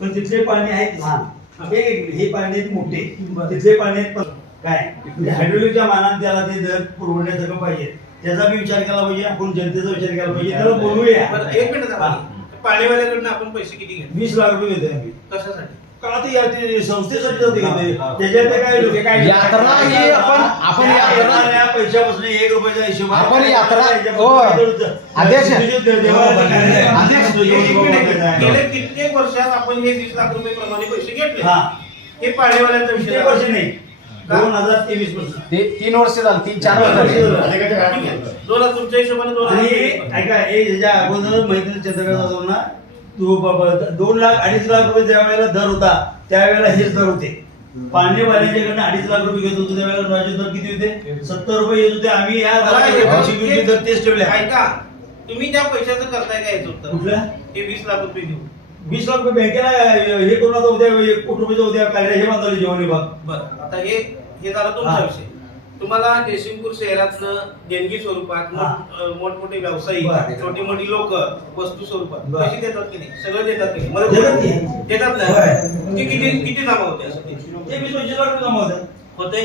पण तिथले पाणी आहेत हे पाणी आहेत मोठे, तिथले पाणी आहेत काय हायड्रोलिकच्या मानाने त्याला ते दर पुरवण्यासारखं पाहिजे, त्याचा बी विचार केला पाहिजे. आपण जनतेचा विचार केला पाहिजे, त्याला बोलवूया. एक मिनिट पाणीवाल्याकडनं आपण पैसे किती घेतो? 20 लाख रुपये घेतोय आम्ही. कशासाठी? का ते संस्थेसाठी जाते त्याच्यात काय यात्रा ही आपण यात्रा पैशापासून 1 रुपयाचा हिशोब आपण यात्रा आदेश गेले कित्येक वर्षात आपण हे 20 लाख रुपये प्रमाणे पैसे घेतले. हे पाणीवाल्यांचा विषय वर्ष नाही, 2023 पासून 3 वर्ष झाली, 3-4 वर्ष झाली. 2 तुमच्या हिशोबाने 2 आणि ऐका हे ज्याच्या अगोदर मैत्री चंद्रकांत जातो ना, तो 2 लाख 2.5 लाख रुपये ज्या वेळेला दर होता त्यावेळेला हेच दर होते. पाणीवाल्यांच्याकडनं 2.5 लाख रुपये घेत होतो त्यावेळेला राजू दर किती होते? 70 रुपये येत होते. आम्ही या दर तेच ठेवले. ऐका, तुम्ही त्या पैशाचं करताय काय याचं उत्तर? कुठल्या? हे 20 लाख रुपये घेऊन 20 लाख रुपये बँकेला हे करून आता उद्या 1 कोटी रुपये उद्या कार्य हे बांधवले जेवण विभाग. बरं, आता हे झालं तुमचा विषय. तुम्हाला जयसिंगपूर शहरातनं देणगी स्वरूपात मोठमोठे व्यावसायिक, छोटी मोठी लोक वस्तू स्वरूपात पैसे देतात की नाही? सगळं देतात की नाही? देतात ना. किती जमा होते? असं ते 20-25 लाख रुपये जमा होते.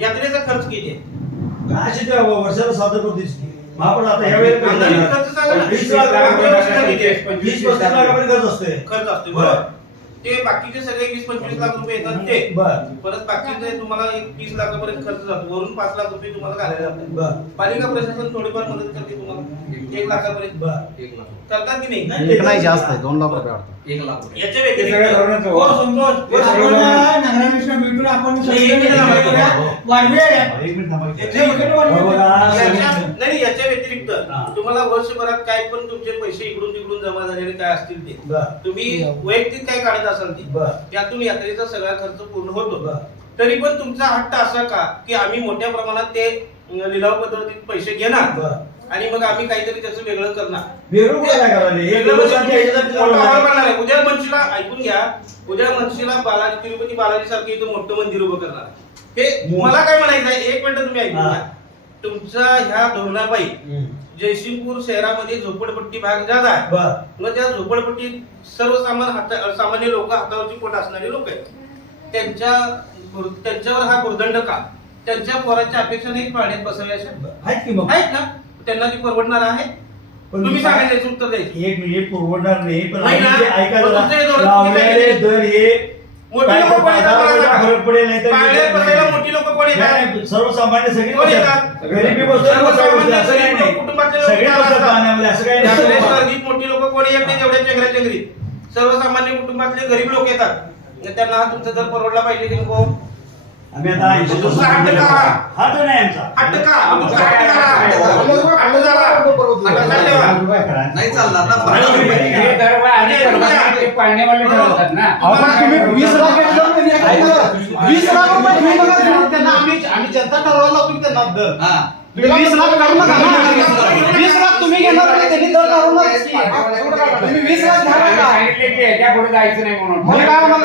यात्रेचा खर्च किती आहे? असे त्या वर्षाला सादर करतेस महापौर. आता ह्यावेळेला खर्च सांगा ना. 20 लाख 20-25 लाखापर्यंत खर्च असतोय. खर्च असतो बरोबर. ते बाकीचे सगळे 20-25 लाख रुपये येतात ते परत बाकीचे तुम्हाला 30 लाखापर्यंत खर्च जातो. वरून 5 लाख रुपये तुम्हाला घालायला लागतात. पालिका प्रशासन थोडीफार मदत करते तुम्हाला 1 लाखापर्यंत करतात की नाही? एक नाही, जास्त आहे, 2 लाख रुपये वाटतं. 1 लाख रुपये. याच्या व्यतिरिक्त नगराध्यक्ष भेटून आपण नाही, याच्या व्यतिरिक्त तुम्हाला वर्षभरात काय पण तुमचे पैसे इकडून तिकडून जमा झालेले काय असतील ते तुम्ही वैयक्तिक काय काढत असाल त्यातून यात्रेचा सगळा खर्च पूर्ण होतो. तरी पण तुमचा हट्ट असा का की आम्ही मोठ्या प्रमाणात ते लिलाव पद्धतीत पैसे घेणार आणि मग आम्ही काहीतरी त्याचं वेगळं करणार? उद्या मनशीला ऐकून घ्या, उद्या मनशीला बालाजी, तिरुपती बालाजी सारखं इथं मोठं मंदिर उभं करणार. हे मला काय म्हणायचं आहे, 1 मिनिट तुम्ही ऐकून घ्या. तुमच्या ह्या धोरणाबाई जयसिंगपूर शहरामध्ये झोपडपट्टी भाग ज्यादा आहे, मग त्या झोपडपट्टीत सामान्य लोक, हातावरची पोट असणारे लोक आहेत, त्यांच्यावर हा भुर्दंड का? त्यांच्या पोराच्या अपेक्षा नाही पाण्यात बसवायच्या आहेत ना? त्यांना ती परवडणार आहे? तुम्ही सांगायचं उत्तर द्यायचं. 1 मिनिट परवडणार नाही, पण नाही ना? लावलेले दर हे मोठी लोक कोण येतात? फरक पडेल नाही तर पाण्यात बसायला मोठी लोक कोण येतात? सर्वसामान्य सगळे कोण येतात? गरीबी बसतात, कुटुंबातले सगळे बसतात पाण्यामध्ये, असं काही नाही. मोठी लोक कोणी येत नाही तेवढ्या चेंगऱ्या चेंगरी. सर्वसामान्य कुटुंबातले गरीब लोक येतात. त्यांना हा तुमचा दर परवडला पाहिजे की नको? आम्ही आता 80 हा तो नाही आमचा हट्ट का? नाही चालणार ना. पाण्यावाले ठरवतात ना. तुम्ही 20 लाख त्यांना आम्ही जनता ठरवायला लावतो त्यांना दर. तुम्ही 20 लाख करू नका ना. 20 लाख तुम्ही घेणार नाही, त्यांनी दर ठरवणार. तुम्ही 20 लाख घ्या नका. त्या पुढे जायचं नाही म्हणून. मग काय म्हणाल?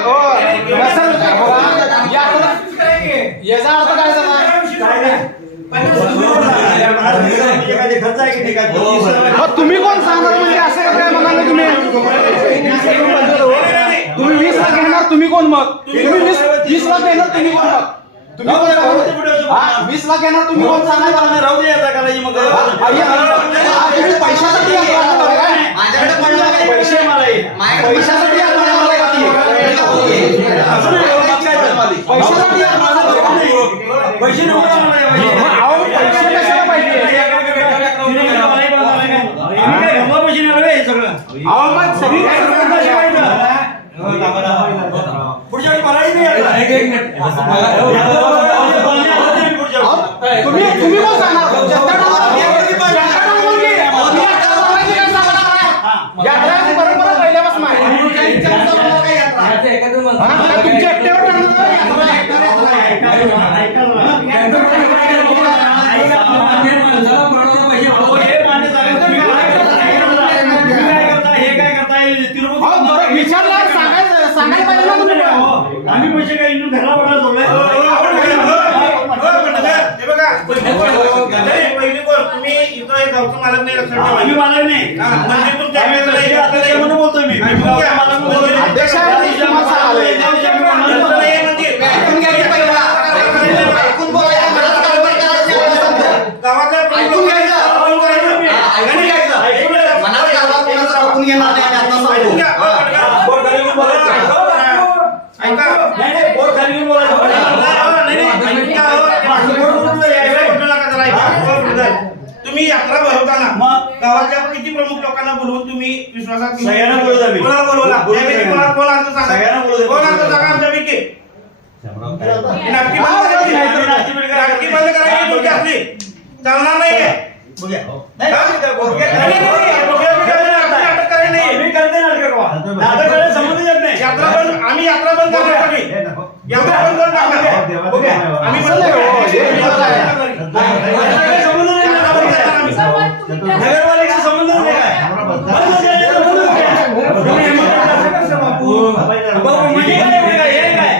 याचा अर्थ काय झाला? खर्च आहे की नाही? तुम्ही कोण सांगणार म्हणजे असं काय म्हणाले? तुम्ही 20 लाख घेणार, तुम्ही कोण? मग तुम्ही 20 लाख घेणार, तुम्ही कोण? मग तुम्ही कोण? 20 लाख घेणार, तुम्ही कोण सांगा? राहू दे आता करायची मग. तुम्ही पैशासाठी माझ्याकडे पण पैसे मला पैशासाठी पैसे कशाला पाहिजे? पुढच्या वेळी मला तुम्ही कोण सांगणार? यात्रा परंपरा पहिल्यापासून आहे. तुमच्या एकट्यावर विचारला सांगायला पाहिजे ना तुम्ही. आम्ही पैसे काही घरला बघायला जोडलाय. बघा पहिली गोष्ट, तुम्ही इथं हे गावचं मालक नाही, लक्षात ठेवा. आम्ही मालक नाही. हा, मंदिर तुमच्या आम्ही ह्याच्यात नाही. अध्यक्ष म्हणून बोलतोय मी. ऐकून घ्या. मालक बोलतोय. मंदिर- अध्यक्ष आहे म्हणून तुम्हाला सांगालोय. तुमचं नाही आहे मंदिर. ऐकून घ्या की पहिला. ऐकून बोला, या घरात कारभार करायची आहे समजा. गावातल्या ऐकून घ्यायचं. ऐकून घ्यायचं. ऐकून घ्यायचं. ऐकून घ्या. मनात कारभार कोणाचा ऐकून घेणार नाही, आम्ही आता ऐकून घ्या. सांगतो. बोट खाली घेऊन बोलायचं. ऐका. नाही, नाही, बोट खाली घेऊन बोलायचं. तुम्ही यात्रा भरवताना मग? गावातल्या किती प्रमुख लोकांना बोलवून तुम्ही विश्वासात घेऊन- सगळ्यांना बोलवतो आम्ही. कोणाला बोलवला? बोलवतो त्यापैकी सगळ्यांना. कोण आणतो सांगा. सगळ्यांना बोलवतो. कोण आणतो सांगा आमच्यापैकी. नाटकी बंद करायची. नाटकी बंद करायची तुमची असली. चालणार नाही काय? बघूया. नाही, बघूया. नाटक करायचं नाही. मी करते नाटक बाबा. नाटक करायला संबंध येत नाही. यात्रा बंद, आम्ही यात्रा बंद करणार सगळी. यात्रा बंद करून टाकणार. बघूया. आम्ही असं नाही हो, हे विरोध आहे. नाटकाला संबंध नाही. नगरपालिकेचा संबंध नाही काय? बंद झालेला संबंध नाही काय? तुम्ही हे म्हणता बापू. बापू म्हणजे काय? एवढं काय? हे काय?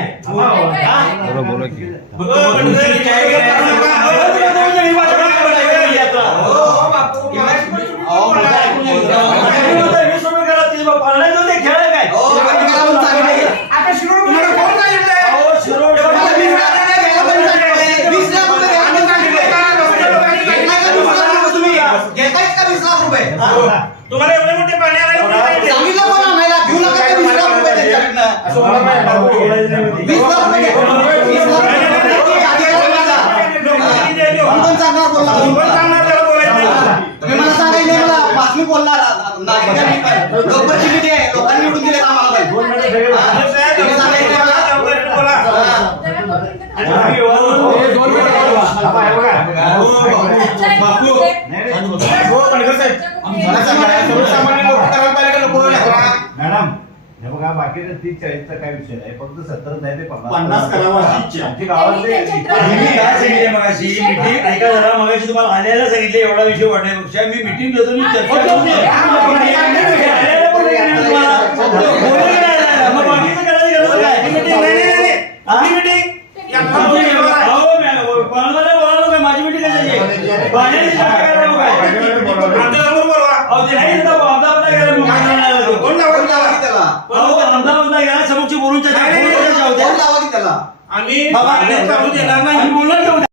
आता शिरोड तुम्हाला कोण सांगितलंय? मला 20 लाख रुपये घ्यायला पण सांगितलंय. 20 लाख रुपये घ्यायला पण सांगितलंय. घेताय का 20 लाख रुपये तुम्ही? घेतायच का 20 लाख रुपये? तुम्हाला एवढे मोठे पाणी आले सांगितलं पण आम्हाला, घेऊ नका ते 20 लाख रुपये त्याच्याकडनं. 20 लाख रुपये घ्या. 20 लाख रुपये घ्या. अधिकार माझा. कोण कोण सांगणार बोलणार? तुम्ही मला सांगायचं नाही, मला बातमी बोलणार. नागरिकांनी पण. लोकांची किती आहे? लोकांनी निवडून दिले आम्हाला पण. तुम्ही सांगायचं नाही मला. मॅडम हे बघा बाकीचं 30-40चा काय विषय नाही, फक्त 70 नाही ते 50 करावं अशी इच्छा. आमची गावातले मी काय सांगितले मगाशी मीटिंग ऐका जरा मगाशी तुम्हाला आल्याला सांगितले एवढा विषय वाढण्यापेक्षा मी मीटिंग घेतो आणि चर्चा करतो. आल्याला पण नाही ना तुम्हाला. बोलू नाही. मग बाकीचं करायची गरज काय? अहो, कोणाला बोलावलं काय? माझी मीटिंग कशाची? बाहेरची चर्चा करायला नको काय? अहो, ते नाही येत. अहमदाबादला गेला मग काय करणार तो? कोण लावा की त्याला? अहो, अहमदाबादला गेला समोरची बोलून चर्चा होत्या. कोण लावा की त्याला? आम्ही चालू देणार नाही. आम्ही बोलणार का उद्या?